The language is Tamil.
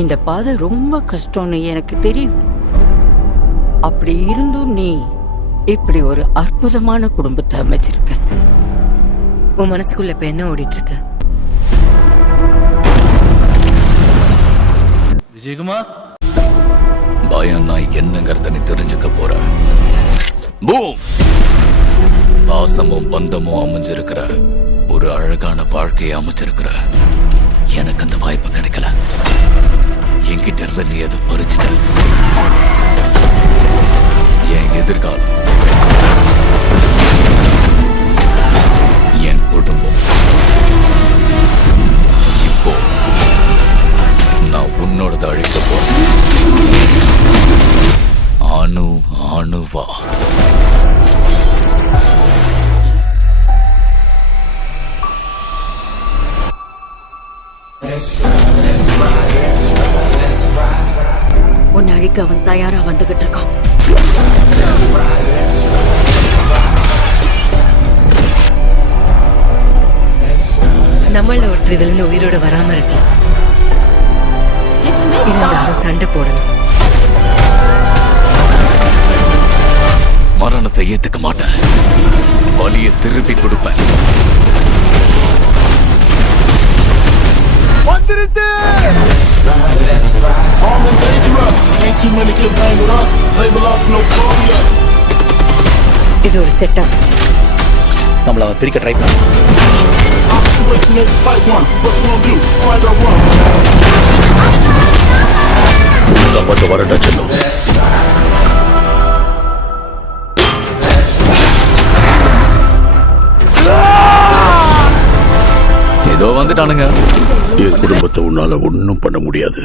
இந்த பாதை ரொம்ப கஷ்டம்னு எனக்கு தெரியும். அப்படி இருந்தும் நீ இப்படி ஒரு அற்புதமான குடும்பத்தை அமைச்சிருக்க. உன் மனசுக்குள்ள இப்ப என்ன ஓடிட்டு இருக்க? விஜயகுமார், பயம் நான் என்னங்கறத நீ தெரிஞ்சுக்க போற. பூம்! பாசமும் பந்தமும் அமைஞ்சிருக்கிற ஒரு அழகான வாழ்க்கையை அமைச்சிருக்கிற எனக்கு அந்த வாய்ப்பு கிடைக்கல. என்கிட்ட இருந்த நீ அதை பறிச்சுட்ட. என் எதிர்காலம், என் குடும்பம், இப்போ நான் உன்னோடத அழிக்க போறேன். அணு அணுவா. உன்னை அழிக்க அவன் தயாரா வந்துகிட்டு இருக்கான். நம்மள ஒருத்தர் இதுல இருந்து உயிரோட வராம இருக்கலாம். இருந்தாலும் சண்டை போடணும். மரணத்தை ஏத்துக்க மாட்டேன். வலியை திருப்பி கொடுப்பேன். வந்துருச்சு. இது ஒரு செட்டப். நம்மள அவன் பிரிக்க ட்ரை பண்ண. வரட்டா செல்லும். ஏதோ வந்துட்டானுங்க. என் குடும்பத்தை உன்னால ஒன்னும் பண்ண முடியாது.